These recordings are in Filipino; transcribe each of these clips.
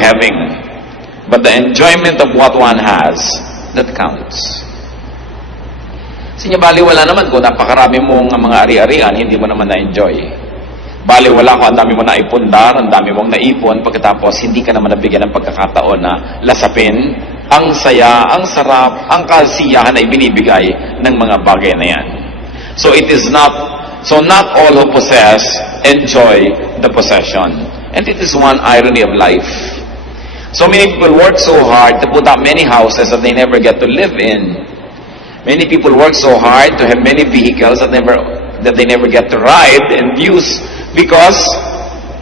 having, but the enjoyment of what one has that counts. Kasi baliwala naman kung napakarami mong mga ari-arian, hindi mo naman na-enjoy. Baliwala ko, ang dami mo naipundar, ang dami mong naipon, pagkatapos hindi ka naman nabigyan ng pagkakataon na lasapin ang saya, ang sarap, ang kasiyahan na ibinibigay ng mga bagay na yan. So not all who possess enjoy the possession. And it is one irony of life. So many people work so hard to put up many houses that they never get to live in. Many people work so hard to have many vehicles that they never get to ride and use because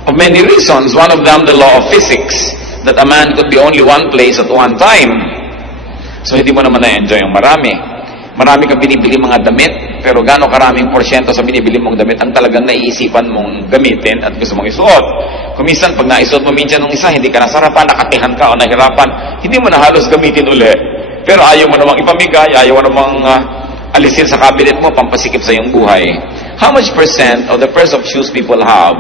of many reasons. One of them, the law of physics, that a man could be only one place at one time. So hindi mo naman na-enjoy yung marami. Marami kang binibili mga damit, pero gaano karaming porsyento sa binibili mong damit ang talagang naiisipan mong gamitin at gusto mong isuot. Kung minsan, pag naisuot mo minsan ng isa, hindi ka nasarapan, nakatihan ka o nahirapan, hindi mo na halos gamitin uli. Pero ayaw mo namang ipamigay, ayaw mo namang alisin sa cabinet mo, pampasikip sa iyong buhay. How much percent of the pairs of shoes people have,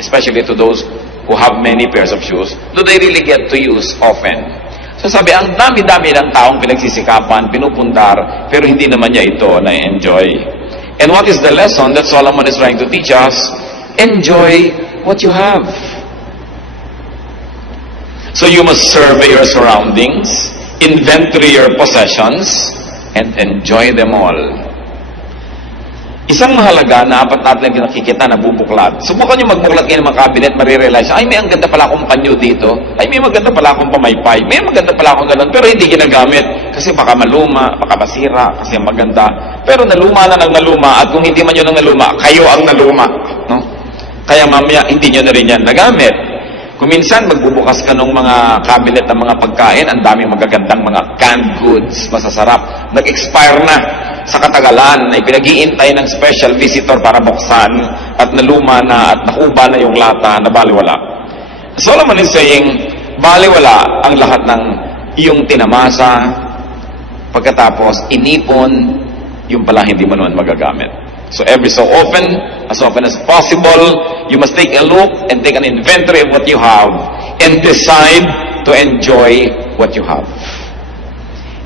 especially to those who have many pairs of shoes, do they really get to use often? So sabi, ang dami-dami ng taong pinagsisikapan, pinupundar, pero hindi naman niya ito na-enjoy. And what is the lesson that Solomon is trying to teach us? Enjoy what you have. So you must survey your surroundings, inventory your possessions, and enjoy them all. Isang mahalaga na apat natin nakikita na bubuklat. Subukan nyo magbuklat kayo ng mga cabinet, marirealize, ay may ang ganda pala akong panyo dito, ay may maganda pala akong pamaypay, may maganda pala akong ganun, pero hindi ginagamit. Kasi baka maluma, baka masira, kasi maganda. Pero naluma na ng naluma, at kung hindi man yun ang naluma, kayo ang naluma. No? Kaya mamaya, hindi nyo na rin yan nagamit. Kung minsan magbubukas ka ng mga cabinet ng mga pagkain, ang daming magagandang mga canned goods, masasarap, nag-expire na sa katagalan, ay pinag-iintay ng special visitor para buksan, at naluma na at nakuba na yung lata na baliwala. Solomon is saying, baliwala ang lahat ng iyong tinamasa, pagkatapos inipon, yung pala hindi mo naman magagamit. So every so often as possible, you must take a look and take an inventory of what you have and decide to enjoy what you have.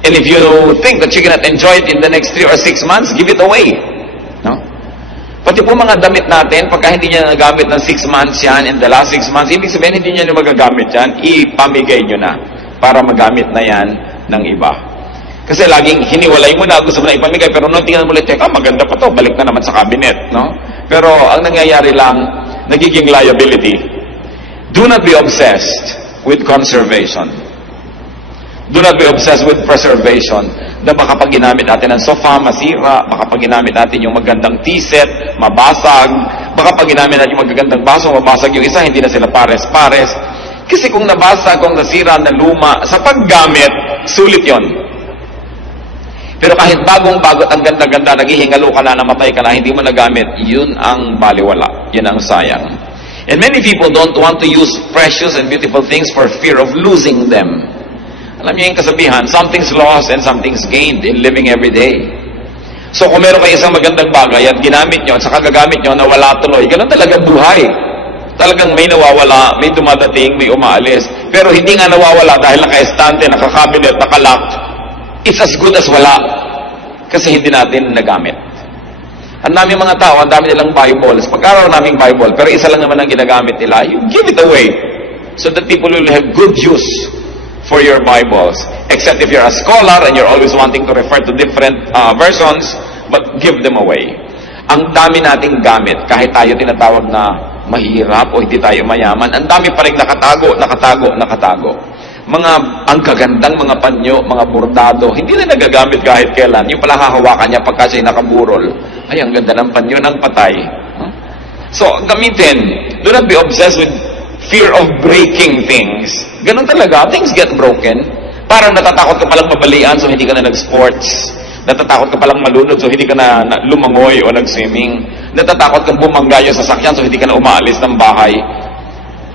And if you think that you cannot enjoy it in the next 3 or 6 months, give it away. No? Pati po mga damit natin, pagka hindi niya nagamit ng 6 months yan, in the last 6 months, ibig sabihin hindi niya na magagamit yan, ipamigay nyo na para magamit na yan ng iba. Kasi laging hiniwalay mo na, gusto mo na ipamigay, pero nung tingnan mo ulit, teka, maganda pa to, balik na naman sa cabinet. No? Pero ang nangyayari lang, nagiging liability. Do not be obsessed with conservation. Do not be obsessed with preservation. Na baka pag ginamit natin ang sofa, masira. Baka pag ginamit natin yung magandang tea set, mabasag. Baka pag ginamit natin yung magagandang baso, mabasag yung isa, hindi na sila pares-pares. Kasi kung nabasag, kung nasira, naluma, sa paggamit, sulit yon. Pero kahit bagong-bago at ang ganda-ganda, naghihingalo ka na, namatay ka na, hindi mo nagamit, yun ang baliwala. Yun ang sayang. And many people don't want to use precious and beautiful things for fear of losing them. Alam niyo yung kasabihan, something's lost and something's gained in living every day. So kung meron kayo isang magandang bagay at ginamit nyo at saka gagamit nyo na wala tuloy, ganun talaga buhay. Talagang may nawawala, may dumadating, may umaalis. Pero hindi nga nawawala dahil naka-estante, naka-cabinet, naka-lock. It's as good as wala. Kasi hindi natin nagamit. Ang dami mga tao, ang dami nilang Bibles. Pag-araw naming Bible, pero isa lang naman ang ginagamit nila, you give it away. So that people will have good use for your Bibles. Except if you're a scholar and you're always wanting to refer to different versions, but give them away. Ang dami nating gamit, kahit tayo tinatawag na mahirap o hindi tayo mayaman, ang dami pa rin nakatago. Ang kagandang mga panyo, mga bordado, hindi na nagagamit kahit kailan. Yung pala hahawakan niya pagka siya'y nakaburol. Ay, ang ganda ng panyo ng patay. So, gamitin. Do not be obsessed with fear of breaking things. Ganun talaga, things get broken. Parang natatakot ka palang mabalian, so hindi ka na nag-sports. Natatakot ka palang malunod, so hindi ka na lumangoy o nag-swimming. Natatakot kang bumangga yung sasakyan, so hindi ka na umaalis ng bahay.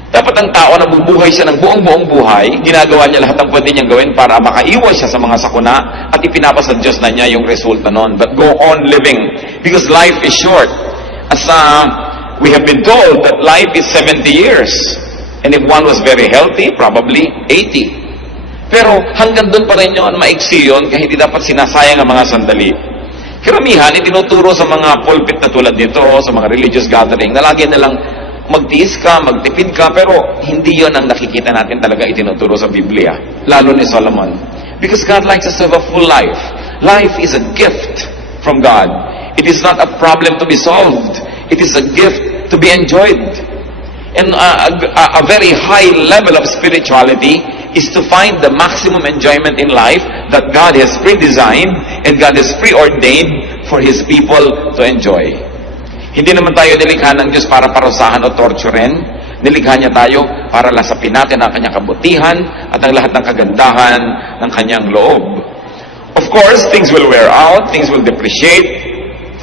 Dapat ang tao na bubuhay siya ng buong buhay, ginagawa niya lahat ng pwede niyang gawin para makaiwas siya sa mga sakuna at ipinapasa Diyos na niya yung resulta nun. But go on living, because life is short. As we have been told that life is 70 years. And if one was very healthy, probably 80. Pero hanggang doon pa rin yun, maiksi yun, kaya hindi dapat sinasayang ang mga sandali. Karamihan, itinuturo sa mga pulpit na tulad nito, sa mga religious gathering, na lagi na lang magtiis ka, magtipid ka, pero hindi yun ang nakikita natin talaga itinuturo sa Biblia, lalo ni Solomon. Because God likes us to have a full life. Life is a gift from God. It is not a problem to be solved. It is a gift to be enjoyed. And a very high level of spirituality is to find the maximum enjoyment in life that God has pre-designed and God has preordained for His people to enjoy. Hindi naman tayo nilikha ng Diyos para parusahan o torturen. Nilikha niya tayo para lasapin natin ang kanyang kabutihan at ang lahat ng kagandahan ng kanyang loob. Of course, things will wear out, things will depreciate,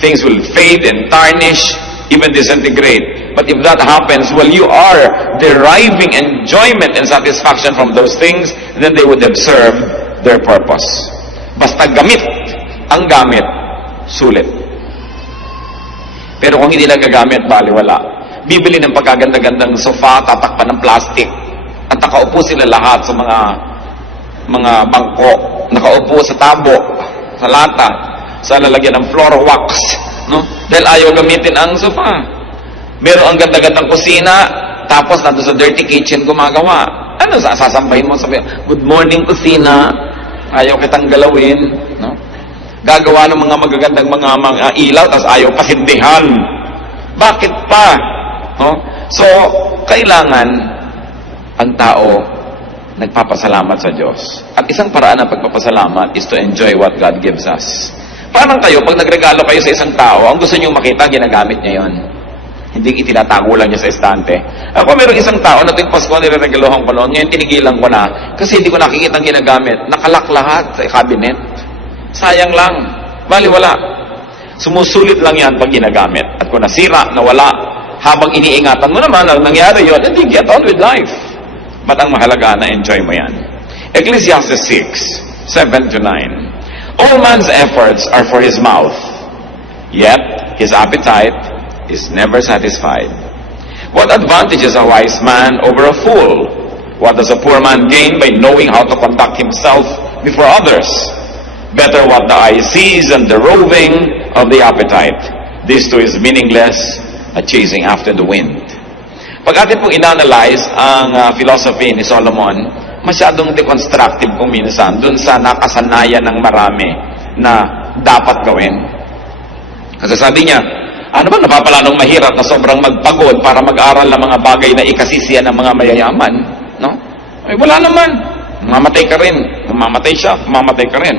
things will fade and tarnish, even disintegrate. But if that happens, well, you are deriving enjoyment and satisfaction from those things, then they would have served their purpose. Basta gamit, ang gamit, sulit. Pero kung hindi lang gagamit, baliwala. Bibili ng pagkaganda-gandang sofa, tatakpan ng plastic, at nakaupo sila lahat sa mga bangko, nakaupo sa tabo, sa lata, sa lalagyan ng floor wax, no? Dahil ayaw gamitin ang sofa. Meron ang ganda-gandang kusina, tapos nandun sa dirty kitchen gumagawa. Ano sasampahin mo? Sabi, good morning kusina, ayaw kitang galawin, no? Gagawa ng mga magagandang mga ilaw, tapos ayaw pasindihan. Bakit pa? No? So, kailangan ang tao nagpapasalamat sa Diyos. At isang paraan ng pagpapasalamat is to enjoy what God gives us. Parang kayo, pag nagregalo kayo sa isang tao, ang gusto nyo makita, ginagamit niya yon. Hindi itinatago lang niya sa estante. Ako mayroong isang tao na tuwing Pasko nireregaluhan ko noon, ngayon tinigilan ko na kasi hindi ko nakikita ang ginagamit. Nakalak lahat sa cabinet. Sayang lang. Baliwala. Sumusulit lang yan pag ginagamit. At kung nasira, nawala, habang iniingatan mo naman ang nangyari yun, hindi get on with life. But ang mahalaga na enjoy mo yan. Ecclesiastes 6, 7-9. All man's efforts are for his mouth, yet his appetite is never satisfied. What advantage is a wise man over a fool? What does a poor man gain by knowing how to conduct himself before others? Better what the eye sees than the roving of the appetite. This too is meaningless, a chasing after the wind. Pag atin pong inanalyze ang philosophy ni Solomon, masyadong deconstructive kung minsan dun sa nakasanayan ng marami na dapat gawin. Kasi sabi niya, ano ba napapala nung mahirap na sobrang magpagod para mag-aral ng mga bagay na ikasisiya ng mga mayayaman? No? Ay, wala naman. Mamatay ka rin. Mamatay siya, mamatay ka rin.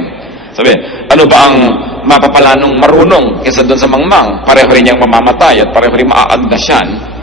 Sabi, ano ba ang mapapala nung marunong kaysa doon sa mangmang? Pareho rin niyang mamamatay at pareho rin maaagdasyan.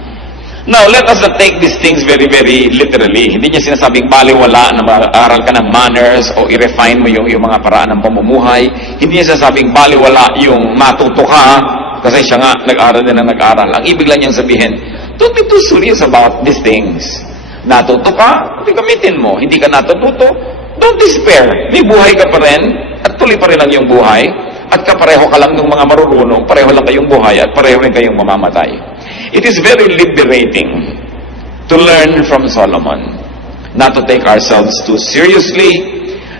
Now, let us not take these things very, very literally. Hindi niya sinasabing baliwala na mag-aaral ka ng manners o i-refine mo yung mga paraan ng pamumuhay. Hindi niya sinasabing baliwala yung matuto ka kasi siya nga nag-aaral din na nag-aaral. Ang ibig lang niyang sabihin, don't be too serious about these things. Natuto ka, gamitin mo. Hindi ka natututo, don't despair. May buhay ka pa rin at tuloy pa rin lang yung buhay at kapareho ka lang ng mga marurunong, pareho lang kayong buhay at pareho rin kayong mamamatay. It is very liberating to learn from Solomon. Not to take ourselves too seriously,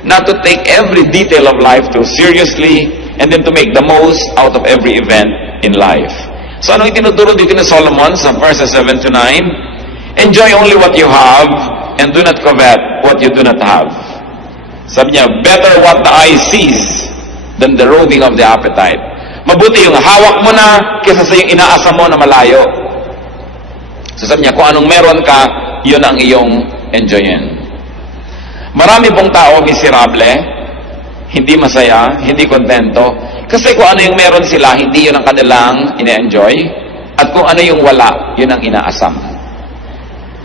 not to take every detail of life too seriously, and then to make the most out of every event in life. So anong itinuturo dito ni Solomon sa verses 7-9? Enjoy only what you have and do not covet what you do not have. Sabi niya, better what the eye sees than the roving of the appetite. Mabuti yung hawak mo na kaysa sa yung inaasa mo na malayo. So sabi niya, kung anong meron ka, yun ang iyong enjoyin. Marami pong tao miserable, hindi masaya, hindi kontento. Kasi kung ano yung meron sila, hindi yun ang kanilang ina-enjoy. At kung ano yung wala, yun ang inaasam.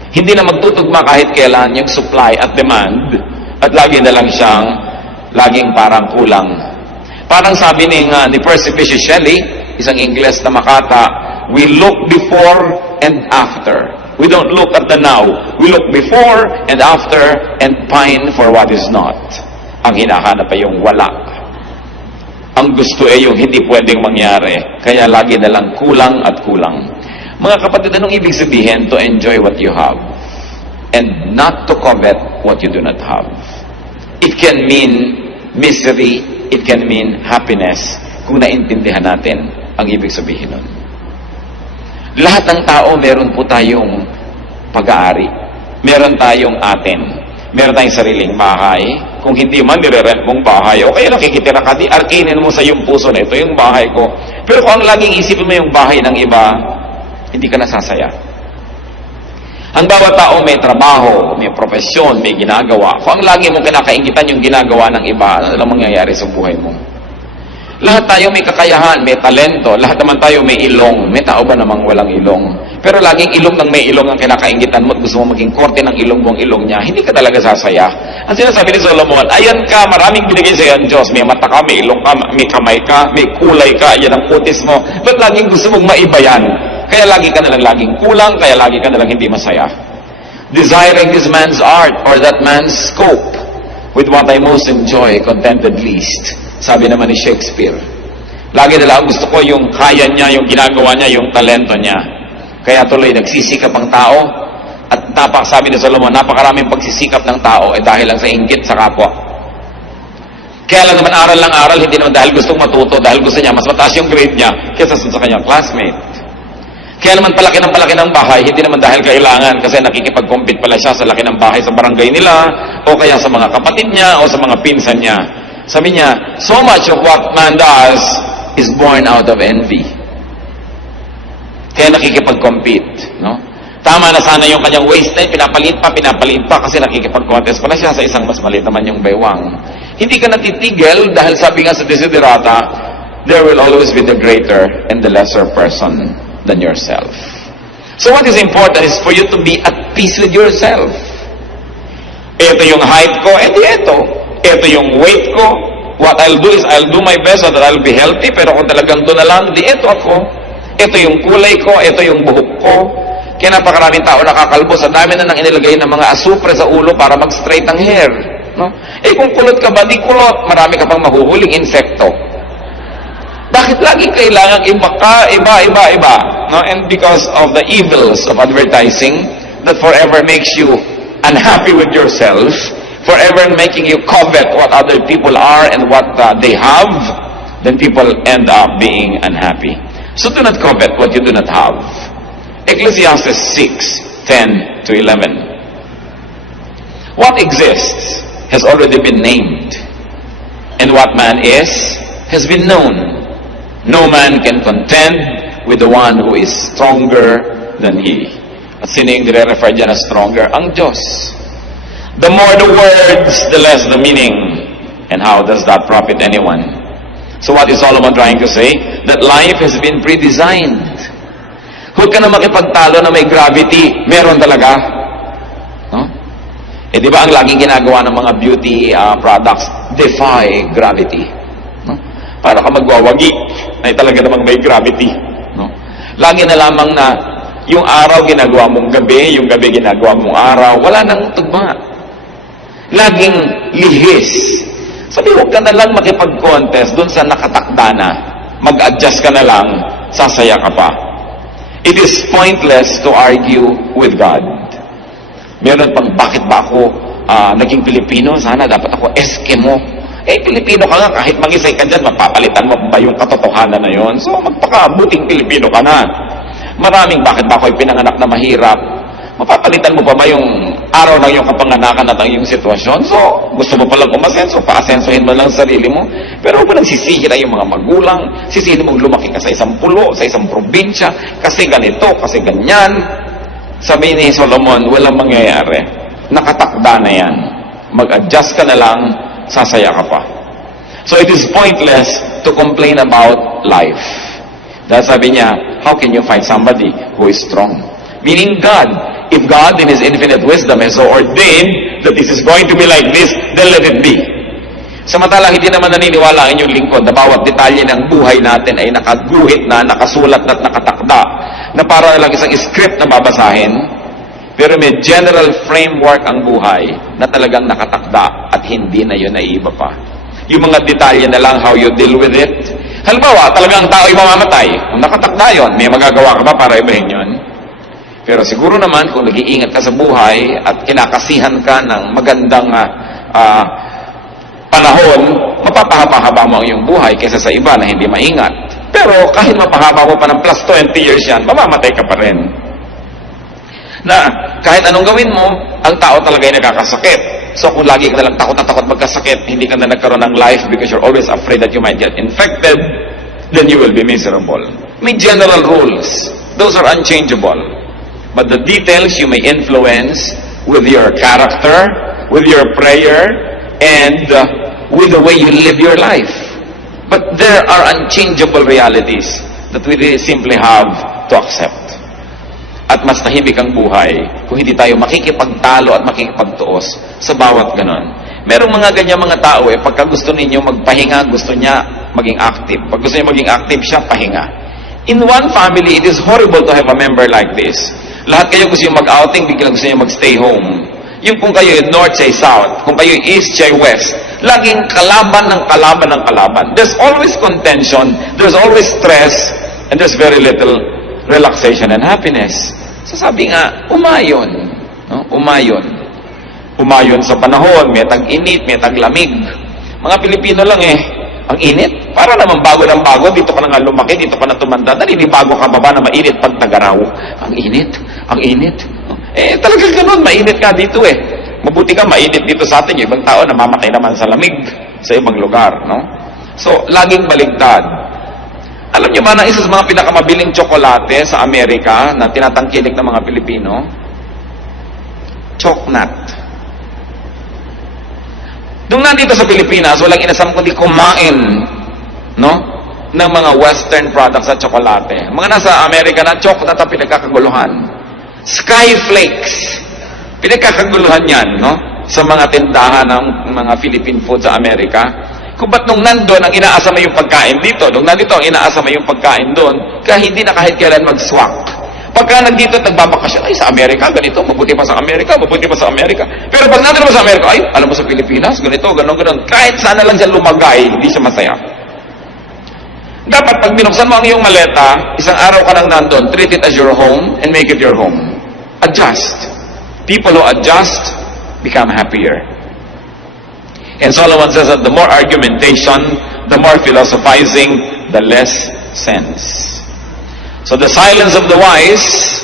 Hindi na magtutugma kahit kailan yung supply at demand. At lagi na lang siyang, laging parang kulang. Parang sabi ni Percy Bysshe Shelley, isang Ingles na makata, we look before and after. We don't look at the now. We look before and after and pine for what is not. Ang hinahanap ay yung wala. Ang gusto ay yung hindi pwedeng mangyari. Kaya lagi na lang kulang at kulang. Mga kapatid, anong ibig sabihin to enjoy what you have? and not to covet what you do not have. It can mean misery, it can mean happiness, kung naintindihan natin ang ibig sabihin nun. Lahat ng tao, meron po tayong pag-aari. Meron tayong atin. Meron tayong sariling bahay. Kung hindi man, nire-rent mong bahay. O kaya nakikitira ka, arkinin mo sa iyong puso na ito yung bahay ko. Pero kung ang laging isipin mo yung bahay ng iba, hindi ka nasasaya. Ang bawat tao may trabaho, may profesyon, may ginagawa. Kung ang lagi mong kinakaingitan yung ginagawa ng iba, ano lang mangyayari sa buhay mo? Lahat tayo may kakayahan, may talento. Lahat naman tayo may ilong. May tao ba namang walang ilong? Pero laging ilong ng may ilong ang kinakaingitan mo at gusto mo maging korte ng ilong mo ang ilong niya, hindi ka talaga sasaya. Ang sinasabi ni Solomon, ayan ka, maraming binigay sa iyo ang Diyos. May mata ka, may ilong ka, may kamay ka, may kulay ka, yan ang kutis mo. Ba't laging gusto mong maiba yan? Kaya lagi ka nalang laging kulang, kaya lagi ka nalang hindi masaya. Desiring this man's art or that man's scope, with what I most enjoy, contented least. Sabi naman ni Shakespeare. Lagi nila gusto ko yung kaya niya, yung ginagawa niya, yung talento niya. Kaya tuloy nagsisikap ang tao at sabi ni Solomon, napakaraming pagsisikap ng tao dahil lang sa inggit sa kapwa. Kaya lang naman aral lang aral, hindi naman dahil gustong matuto, dahil gusto niya mas mataas yung grade niya kaysa sa kanyang classmate. Kaya naman palaki ng bahay, hindi naman dahil kailangan kasi nakikipag-compete pala siya sa laki ng bahay sa barangay nila o kaya sa mga kapatid niya o sa mga pinsan niya. Sabi niya, so much of what man does is born out of envy. Kaya nakikipag-compete. No? Tama na sana yung kanyang waistline, pinapalit pa kasi nakikipag-contest pala siya sa isang mas maliit naman yung baywang. Hindi ka natitigil dahil sabi nga sa Desiderata, there will always be the greater and the lesser person than yourself. So what is important is for you to be at peace with yourself. Ito yung height ko, ito. Ito yung weight ko. What I'll do is I'll do my best so that I'll be healthy, pero kung talagang doon na lang, ito ako. Ito yung kulay ko, ito yung buhok ko. Kaya napakaraming tao nakakalbo. Sa dami na nang inilagay ng mga asupre sa ulo para mag-straight ang hair. No? Kung kulot ka ba, di kulot. Marami ka pang mahuhuling insekto. Bakit laging kailangan iba? No? And because of the evils of advertising that forever makes you unhappy with yourself, forever making you covet what other people are and what they have, then people end up being unhappy. So do not covet what you do not have. Ecclesiastes 6:10 to 11. What exists has already been named, and what man is has been known. No man can contend with the one who is stronger than he. At sino yung nire-refer dyan na stronger? Ang Diyos. The more the words, the less the meaning. And how does that profit anyone? So what is Solomon trying to say? That life has been pre-designed. Huwag ka na makipagtalo na may gravity. Meron talaga. No? Di ba ang laging ginagawa ng mga beauty products? Defy gravity. No? Para ka magwawagi, ay talaga namang may gravity. No? Lagi na lamang na yung araw ginagawa mong gabi, yung gabi ginagawa mong araw, wala nang tugma. Laging lihis. Sabi, huwag ka na lang makipag-contest dun sa nakatakda na. Mag-adjust ka na lang, sasaya ka pa. It is pointless to argue with God. Meron pang, bakit ba ako naging Pilipino? Sana dapat ako Eskimo. Pilipino ka nga, kahit mag-isay ka dyan, mapapalitan mo ba yung katotohanan na yon? So, magpakabuting Pilipino ka na. Maraming, bakit ba ako'y pinanganak na mahirap? Mapapalitan mo pa ba yung araw ng iyong kapanganakan at ang iyong sitwasyon? So, gusto mo palang umasenso, paasensohin mo lang sarili mo. Pero huwag mo nang sisihin yung mga magulang, sisihin mo lumaki ka sa isang pulo, sa isang probinsya, kasi ganito, kasi ganyan. Sabi ni Solomon, walang mangyayari. Nakatakda na yan. Mag-adjust ka na lang, sasaya ka pa. So it is pointless to complain about life. Dahil sabi niya, how can you find somebody who is strong? Meaning God. If God in His infinite wisdom has so ordained that this is going to be like this, then let it be. Samantalang hindi naman naniniwala ang inyong lingkod na bawat detalye ng buhay natin ay nakaguhit na, nakasulat na at nakatakda na para lang isang script na babasahin, pero may general framework ang buhay na talagang nakatakda at hindi na yun naiiba pa. Yung mga detalye na lang how you deal with it. Halimbawa, talagang tao ay mamamatay. Kung nakatakda yun, may magagawa ka ba para ibahin yun? Pero siguro naman, kung nag-iingat ka sa buhay at kinakasihan ka ng magandang panahon, mapapahaba mo ang iyong buhay kaysa sa iba na hindi maingat. Pero kahit mapahaba mo pa ng plus 20 years yan, mamamatay ka pa rin. Na kahit anong gawin mo, ang tao talaga ay nakakasakit. So kung lagi ka nalang takot na takot magkasakit, hindi ka na nagkaroon ng life because you're always afraid that you might get infected, then you will be miserable. May general rules. Those are unchangeable. But the details you may influence with your character, with your prayer, and with the way you live your life. But there are unchangeable realities that we really simply have to accept. At mas tahimik ang buhay kung hindi tayo makikipagtalo at makikipagtuos sa bawat ganon. Merong mga ganyan mga tao pagka gusto ninyo magpahinga, gusto niya maging active. Pag gusto niya maging active siya, pahinga. In one family, it is horrible to have a member like this. Lahat kayo gusto niyo mag-outing, biglang gusto niyo mag-stay home. Yung kung kayo north say south, kung kayo east say west, laging kalaban ng kalaban ng kalaban. There's always contention, there's always stress, and there's very little relaxation and happiness. So sabi nga, umayon. No? Umayon. Umayon sa panahon, may tag-init, may tag-lamig. Mga Pilipino lang ang init. Para naman bago ng bago, dito ka na nga lumaki, dito ka na tumanda, naninibago ka ba na mainit pag tagaraw? Ang init, ang init. Talagang ganun, mainit ka dito Mabuti ka, mainit dito sa atin. Yung ibang tao, namamatay naman sa lamig sa ibang lugar, no? So, laging baligtad. Alam niyo ba na isa sa mga pinakamabiling tsokolate sa Amerika na tinatangkilik ng mga Pilipino? Choknat. Nung nandito sa Pilipinas, walang inasam kundi kumain, no? Ng mga western products sa tsokolate. Mga nasa Amerika na, choknat ang pinagkakaguluhan. Skyflakes. Pinagkakaguluhan yan, no? Sa mga tindahan ng mga Philippine food sa Amerika. Kung ba't nung nandun, ang inaasa mo yung pagkain dito, nung nandito, ang inaasa mo yung pagkain doon, kaya hindi na kahit kailan mag-swak. Pagka nandito, nagbabakasyon, ay sa Amerika, ganito, mabuti pa sa Amerika, mabuti pa sa Amerika. Pero pag nandito mo sa Amerika, ay, alam mo sa Pilipinas, ganito, ganon. Kahit sana lang siya lumagay, hindi siya masaya. Dapat pag binuksan mo ang iyong maleta, isang araw ka lang nandun, treat it as your home and make it your home. Adjust. People who adjust become happier. And Solomon says that the more argumentation, the more philosophizing, the less sense. So the silence of the wise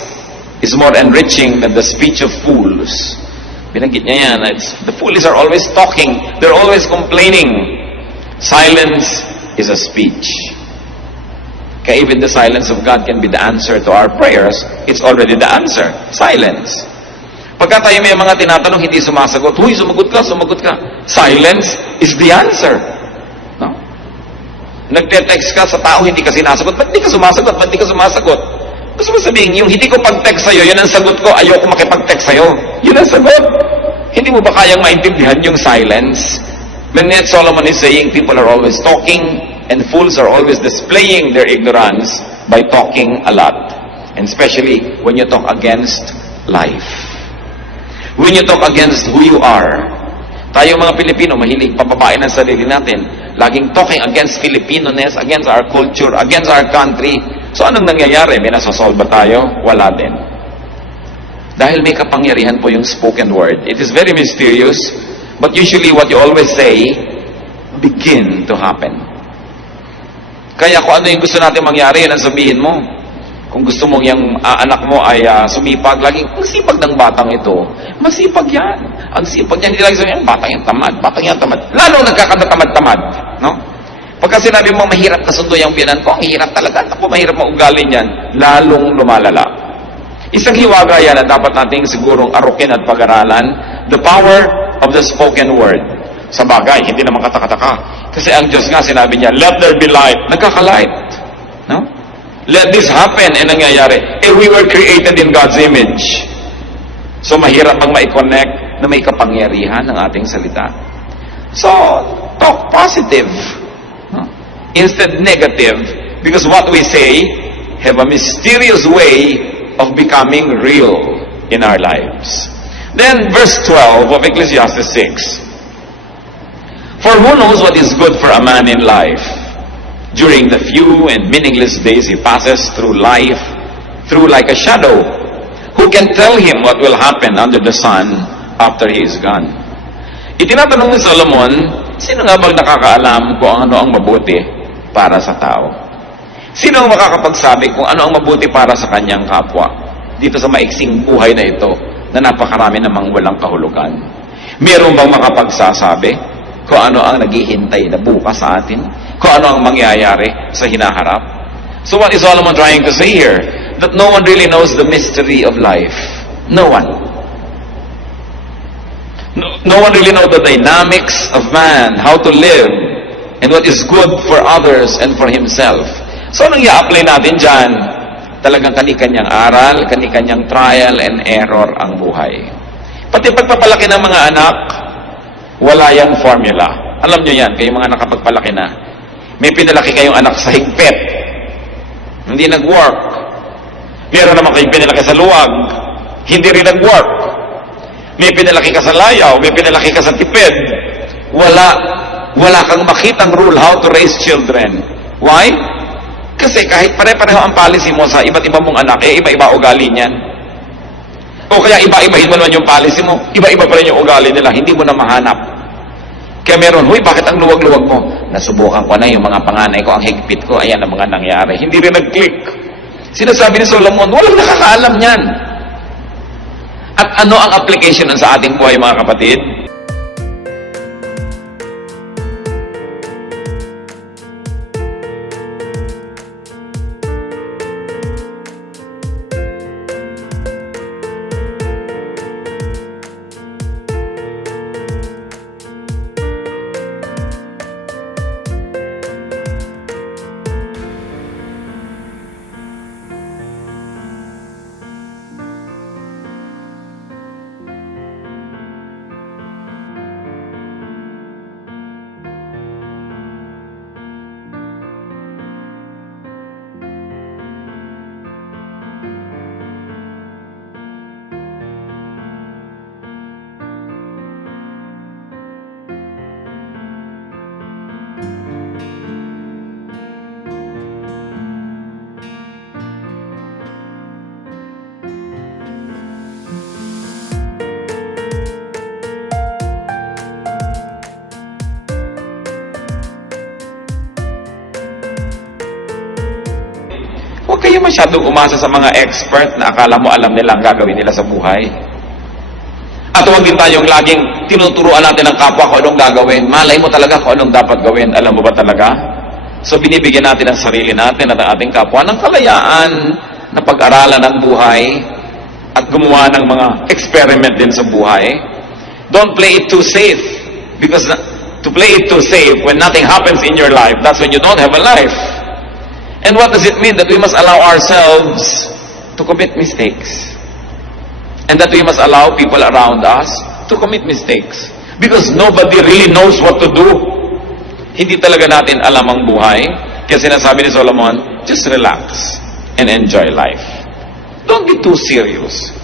is more enriching than the speech of fools. Binanggit niya yan. The foolish are always talking. They're always complaining. Silence is a speech. Kaya even the silence of God can be the answer to our prayers. It's already the answer. Silence. Pagka tayo may mga tinatanong, hindi sumasagot. Huy, sumagot ka. Silence is the answer. No? Nagte-text ka sa tao, hindi ka sinasagot. Ba't di ka sumasagot? Gusto mo sabihin, yung hindi ko pag-text sa'yo, yun ang sagot ko. Ayoko makipag-text sa'yo. Yun ang sagot. Hindi mo ba kayang maintindihan yung silence? When yet Solomon is saying, people are always talking, and fools are always displaying their ignorance by talking a lot. And especially when you talk against life. When you talk against who you are. Tayo mga Pilipino, mahilig pababain ang sarili natin. Laging talking against Filipino-ness, against our culture, against our country. So anong nangyayari? May nasosolve ba tayo? Wala din. Dahil may kapangyarihan po yung spoken word. It is very mysterious, but usually what you always say, begin to happen. Kaya kung ano yung gusto natin mangyari, yan ang sabihin mo. Kung gusto mong yung anak mo ay sumipag, laging, ang sipag ng batang ito. Masipag yan. Ang sipag niya, hindi lagi sabihin, batang yan tamad. Lalo nagkakatamad-tamad. No? Pagka sinabi mo, mahirap na sundo yung biyanan ko, ang hirap talaga. Ako, mahirap maugali niyan. Lalong lumalala. Isang hiwaga yan na dapat nating sigurong arukin at pag-aralan, the power of the spoken word. Sa bagay, hindi naman katakataka. Kasi ang Diyos nga, sinabi niya, let there be light. Nagkakalight. No? Let this happen, nangyayari. We were created in God's image. So, mahirap ang ma-connect na may kapangyarihan ng ating salita. So, talk positive. No? Instead, negative. Because what we say have a mysterious way of becoming real in our lives. Then, verse 12 of Ecclesiastes 6. For who knows what is good for a man in life? During the few and meaningless days he passes through life, through like a shadow. Who can tell him what will happen under the sun after he is gone? Itinatanong ni Solomon, sino nga bang nakakaalam kung ano ang mabuti para sa tao? Sino ang makakapagsabi kung ano ang mabuti para sa kanyang kapwa? Dito sa maiksing buhay na ito, na napakarami namang walang kahulugan. Meron bang makapagsasabi kung ano ang naghihintay na bukas sa atin? Kung ano ang mangyayari sa hinaharap? So what is Solomon trying to say here? That no one really knows the mystery of life. No one. No one really knows the dynamics of man, how to live, and what is good for others and for himself. So anong i-apply natin dyan? Talagang kani-kanyang aral, kani-kanyang trial and error ang buhay. Pati pagpapalaki ng mga anak, wala yang formula. Alam nyo yan, kayong mga nakapagpalaki na. May pinalaki kayong anak sa higpit. Hindi nag-work. Meron naman kayong pinalaki sa luwag. Hindi rin nag-work. May pinalaki ka sa layaw, may pinalaki ka sa tipid. Wala kang makitang rule how to raise children. Why? Kasi kahit pare-pareho ang policy mo sa iba't iba mong anak, iba-iba ugali niyan. O kaya iba-ibahin mo naman yung policy mo, iba-iba pa rin yung ugali nila, hindi mo na mahanap. Kaya meron, huy, bakit ang luwag-luwag mo? Nasubukan ko na yung mga panganay ko, ang higpit ko, ayan ang mga nangyari. Hindi rin nag-click. Sinasabi ni Solomon, walang nakakaalam niyan. At ano ang application sa ating buhay, mga kapatid? Huwag kayo masyadong umasa sa mga expert na akala mo alam nila ang gagawin nila sa buhay. At huwag din tayong laging tinuturuan natin ng kapwa kung anong gagawin. Malay mo talaga kung anong dapat gawin. Alam mo ba talaga? So binibigyan natin ang sarili natin at ang ating kapwa ng kalayaan na pag-aralan ng buhay at gumawa ng mga experiment din sa buhay. Don't play it too safe. Because to play it too safe, when nothing happens in your life, that's when you don't have a life. And what does it mean? That we must allow ourselves to commit mistakes. And that we must allow people around us to commit mistakes. Because nobody really knows what to do. Hindi talaga natin alam ang buhay. Kaya sinasabi ni Solomon, just relax and enjoy life. Don't be too serious.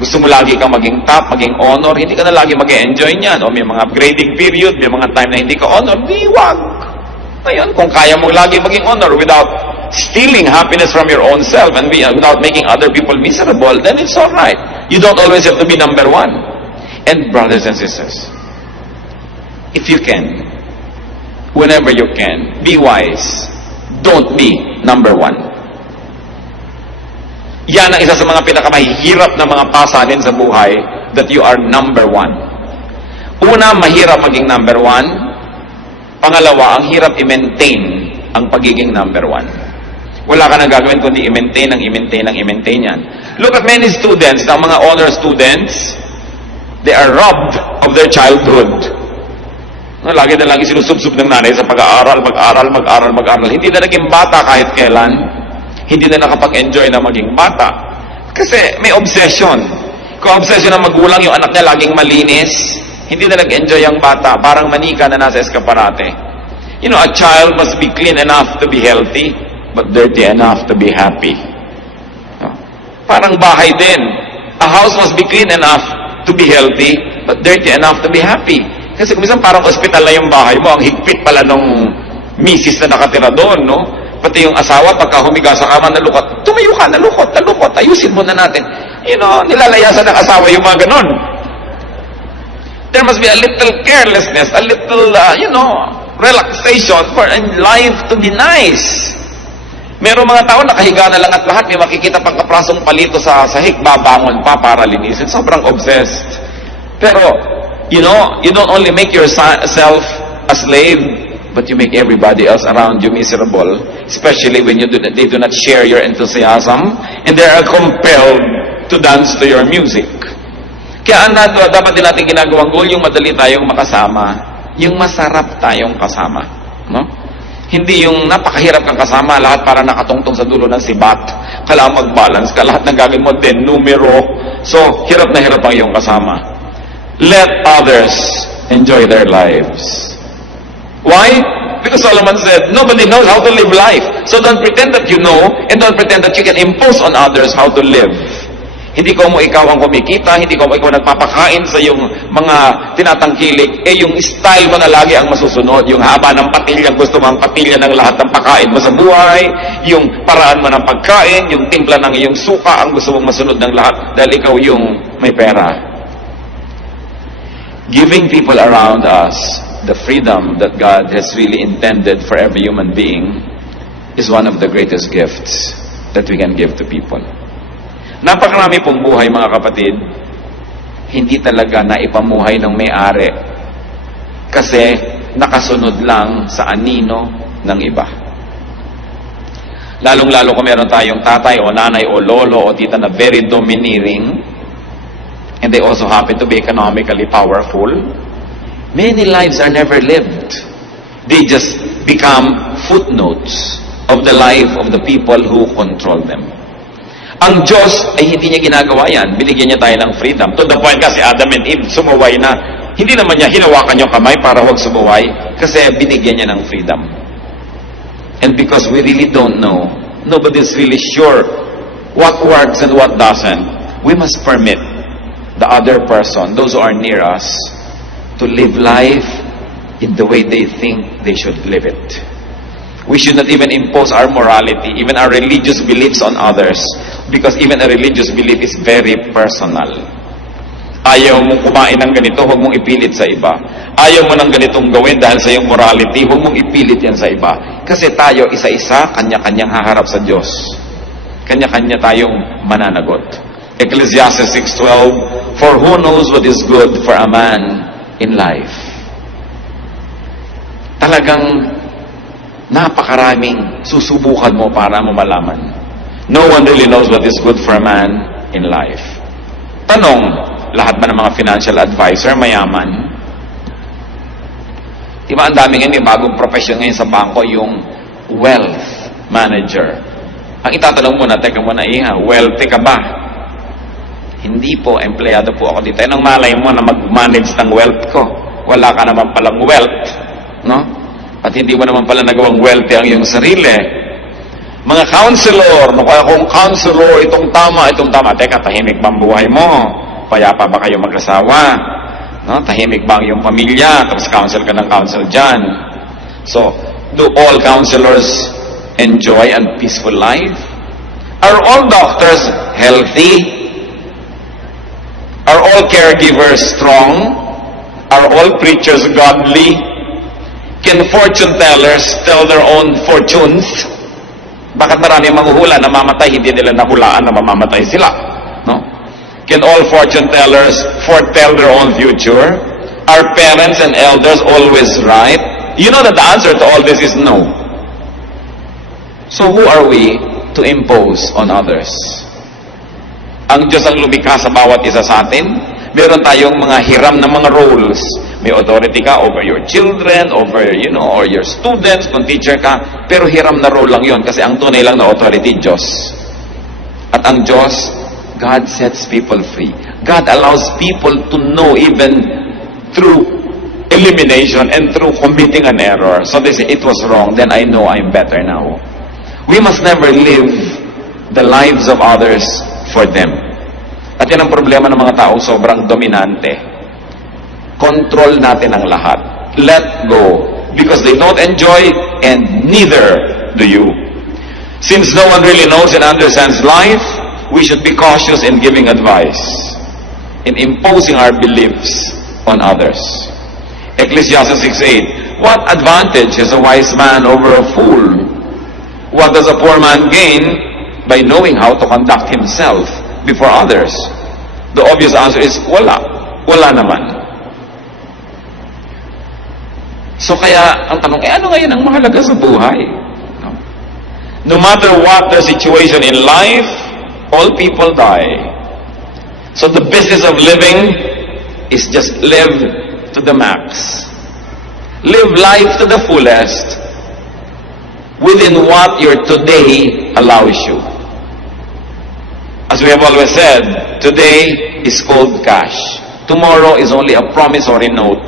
Gusto mo lagi kang maging top, maging honor, hindi ka na lagi mag-enjoy niyan. O may mga grading period, may mga time na hindi ka honor, di wag. Ngayon, kung kaya mo lagi maging honor without stealing happiness from your own self and without making other people miserable, then it's all right. You don't always have to be number one. And brothers and sisters, if you can, whenever you can, be wise. Don't be number one. Yan ang isa sa mga pinakamahirap na mga pasanin sa buhay, that you are number one. Una, mahirap maging number one. Pangalawa, ang hirap i-maintain ang pagiging number one. Wala ka na gagawin kundi i-maintain yan. Look at many students, na mga honor students, they are robbed of their childhood. Lagi na lagi sinusubsub ng nanay sa pag-aaral, mag-aral. Hindi na naging bata kahit kailan. Hindi na nakapag-enjoy na maging bata. Kasi may obsession. Kung obsession ng magulang, yung anak niya laging malinis, hindi na nag-enjoy ang bata, parang manika na nasa eskaparate. You know, a child must be clean enough to be healthy, but dirty enough to be happy. Parang bahay din. A house must be clean enough to be healthy, but dirty enough to be happy. Kasi kung minsan parang ospital na yung bahay mo, ang higpit pala nung misis na nakatira doon, no? Pati yung asawa, pagka humiga sa kama, nalukot. Tumayo ka, nalukot. Ayusin muna natin. Nilalayasan ng asawa yung mga ganon. There must be a little carelessness, a little, relaxation for life to be nice. Merong mga tao, nakahiga na lang at lahat, may makikita pang kaprasong palito sa sahig, babangon pa para linisin. Sobrang obsessed. Pero, you don't only make yourself a slave, but you make everybody else around you miserable, especially when they do not share your enthusiasm, and they are compelled to dance to your music. Kaya dapat din natin ginagawang goal, yung madali tayong makasama, yung masarap tayong kasama. No? Hindi yung napakahirap kang kasama, lahat para nakatungtong sa dulo ng sibat. Kailangan mag-balance ka, lahat ng gagawin mo din, numero. So, hirap na hirap ang iyong kasama. Let others enjoy their lives. Why? Because Solomon said, nobody knows how to live life. So don't pretend that you know, and don't pretend that you can impose on others how to live. Hindi ko mo ikaw ang kumikita, hindi ko mo ikaw nagpapakain sa yung mga tinatangkilik, yung style mo na lagi ang masusunod, yung haba ng patilya, gusto mo ang patilya ng lahat ng pakain mo sa buhay, yung paraan mo ng pagkain, yung timpla ng iyong suka, ang gusto mong masunod ng lahat, dahil ikaw yung may pera. Giving people around us the freedom that God has really intended for every human being is one of the greatest gifts that we can give to people. Napakarami pong buhay, mga kapatid, hindi talaga naipamuhay ng may-ari kasi nakasunod lang sa anino ng iba. Lalong-lalo kung meron tayong tatay o nanay o lolo o tita na very domineering, and they also happen to be economically powerful, many lives are never lived. They just become footnotes of the life of the people who control them. Ang Diyos ay hindi niya ginagawa yan. Binigyan niya tayo ng freedom. To the point kasi Adam and Eve sumuway na. Hindi naman niya hinawakan yung kamay para huwag sumuway kasi binigyan niya ng freedom. And because we really don't know, nobody's really sure what works and what doesn't, we must permit the other person, those who are near us, to live life in the way they think they should live it. We should not even impose our morality, even our religious beliefs on others, because even a religious belief is very personal. Ayaw mong kumain ng ganito, huwag mong ipilit sa iba. Ayaw mo ng ganitong gawin dahil sa iyong morality, huwag mong ipilit yan sa iba. Kasi tayo, isa-isa, kanya-kanyang haharap sa Diyos. Kanya-kanya tayong mananagot. Ecclesiastes 6:12, for who knows what is good for a man in life? Talagang napakaraming susubukan mo para mo malaman. No one really knows what is good for a man in life. Tanong, lahat ba ng mga financial advisor mayaman? Diba ang dami ngayon, may bagong profession ngayon sa bangko, yung wealth manager. Ang itatanong mo na, teka muna, wealthy ka ba? Hindi po, empleyado po ako dito. Anong malay mo na mag-manage ng wealth ko? Wala ka naman palang wealth. No? At hindi mo naman pala nagawang wealthy ang iyong sarili. Mga counselor, kaya kung counselor, itong tama. Teka, tahimik ba ang buhay mo? Payapa ba kayo mag-asawa? No? Tahimik ba ang iyong pamilya? Tapos counsel ka ng counsel dyan. So, do all counselors enjoy a peaceful life? Are all doctors healthy? Are all caregivers strong? Are all preachers godly? Can fortune tellers tell their own fortunes? Bakit marami manghuhula na mamatay, hindi nila nahulaan na mamamatay sila? No? Can all fortune tellers foretell their own future? Are parents and elders always right? You know that the answer to all this is no. So who are we to impose on others? Ang Diyos ang lumikha sa bawat isa sa atin. Meron tayong mga hiram na mga roles. May authority ka over your children, over, or your students, kung teacher ka. Pero hiram na role lang yon kasi ang tunay lang na authority, Diyos. At ang Diyos, God sets people free. God allows people to know even through elimination and through committing an error. So they say, it was wrong, then I know I'm better now. We must never live the lives of others for them. At yan ang problema ng mga taong sobrang dominante. Control natin ang lahat. Let go. Because they don't enjoy and neither do you. Since no one really knows and understands life, we should be cautious in giving advice, in imposing our beliefs on others. Ecclesiastes 6:8, what advantage has a wise man over a fool? What does a poor man gain by knowing how to conduct himself before others? The obvious answer is wala. Wala naman. So kaya, ang tanong, ano ngayon ang mahalaga sa buhay? No matter what their situation in life, all people die. So the business of living is just live to the max. Live life to the fullest within what your today allows you. As we have always said, today is cold cash. Tomorrow is only a promissory note.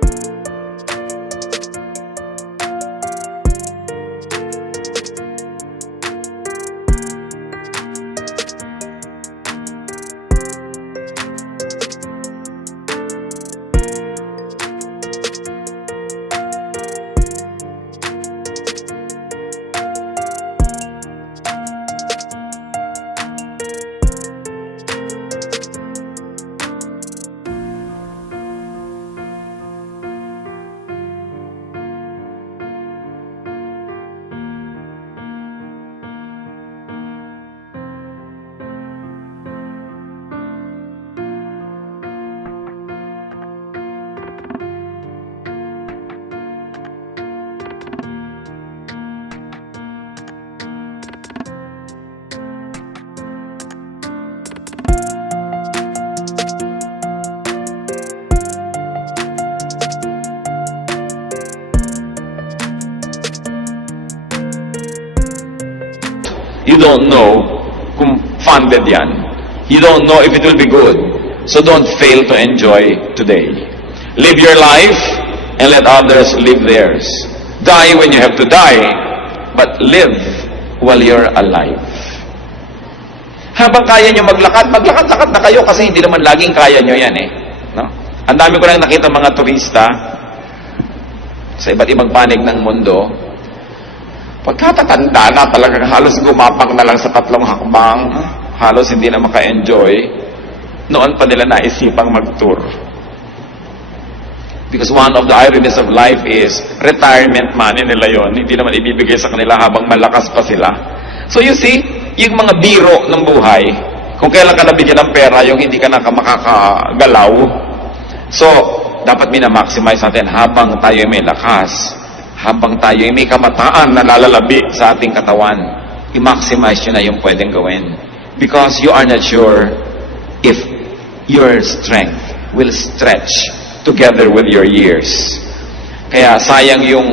You don't know kung funded yan. You don't know if it will be good. So don't fail to enjoy today. Live your life and let others live theirs. Die when you have to die, but live while you're alive. Habang kaya nyo maglakad, maglakad-lakad na kayo kasi hindi naman laging kaya nyo yan eh. No? Ang dami ko lang nakita mga turista sa iba't ibang panig ng mundo. Pagkatatanda na, talagang halos gumapang na lang sa 3 hakbang, halos hindi na maka-enjoy, noon pa nila naisipang mag-tour. Because one of the ironies of life is, retirement money nila yon, hindi naman ibibigay sa kanila habang malakas pa sila. So you see, yung mga biro ng buhay, kung kailan ka nabigyan ng pera, yung hindi ka na makakagalaw, so, dapat minamaximize natin habang tayo may lakas, habang tayo may kamataan na lalalabi sa ating katawan, i-maximize nyo na yung pwedeng gawin. Because you are not sure if your strength will stretch together with your years. Kaya sayang yung,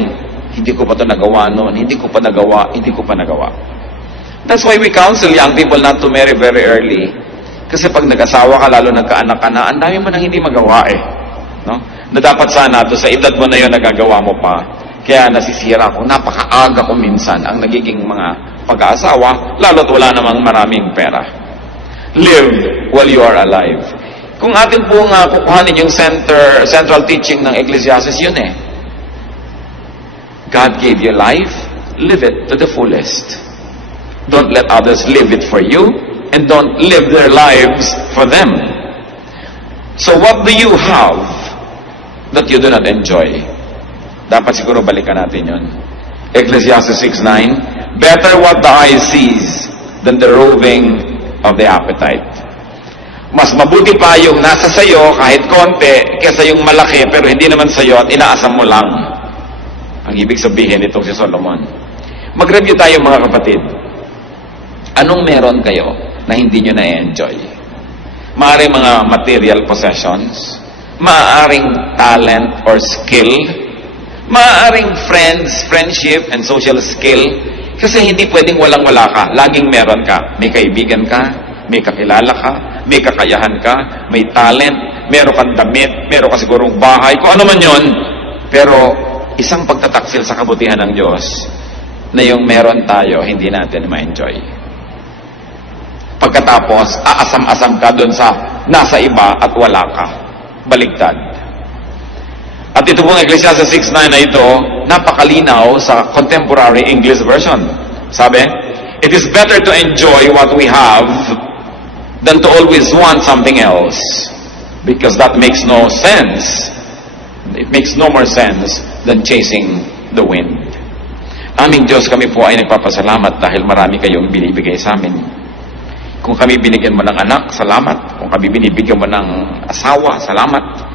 hindi ko pa ito nagawa noon, hindi ko pa nagawa. That's why we counsel young people not to marry very early. Kasi pag nag-asawa ka, lalo nagkaanak ka na, ang dami mo nang hindi magawa eh. No? Na dapat sana to sa edad mo na yun nagagawa mo pa. Kaya nasisira ko, napakaaga ko minsan ang nagiging mga pag-aasawa, lalo't wala namang maraming pera. Live while you are alive. Kung atin pong kukuhanin yung central teaching ng Ecclesiastes, yun eh. God gave you life, live it to the fullest. Don't let others live it for you, and don't live their lives for them. So what do you have that you do not enjoy? Dapat siguro balikan natin yun. Ecclesiastes 6:9, better what the eye sees than the roving of the appetite. Mas mabuti pa yung nasa sayo kahit konti kesa yung malaki pero hindi naman sayo at inaasam mo lang. Ang ibig sabihin nitong si Solomon. Mag-review tayo mga kapatid. Anong meron kayo na hindi nyo na-enjoy? Maaaring mga material possessions, maaaring talent or skill, maaaring friendship and social skill, kasi hindi pwedeng walang-wala ka. Laging meron ka. May kaibigan ka, may kakilala ka, may kakayahan ka, may talent, meron kang damit, meron ka sigurong bahay, kung ano man yon. Pero isang pagtataksil sa kabutihan ng Diyos na yung meron tayo, hindi natin ma-enjoy. Pagkatapos, aasam-asam ka dun sa nasa iba at wala ka. Baligtad. At ito pong Ecclesiastes 6:9 na ito, napakalinaw sa contemporary English version. Sabi, It is better to enjoy what we have than to always want something else. Because that makes no sense. It makes no more sense than chasing the wind. Aming Diyos, kami po ay nagpapasalamat dahil marami kayong binibigay sa amin. Kung kami binigyan mo ng anak, salamat. Kung kami binibigyan mo ng asawa, salamat.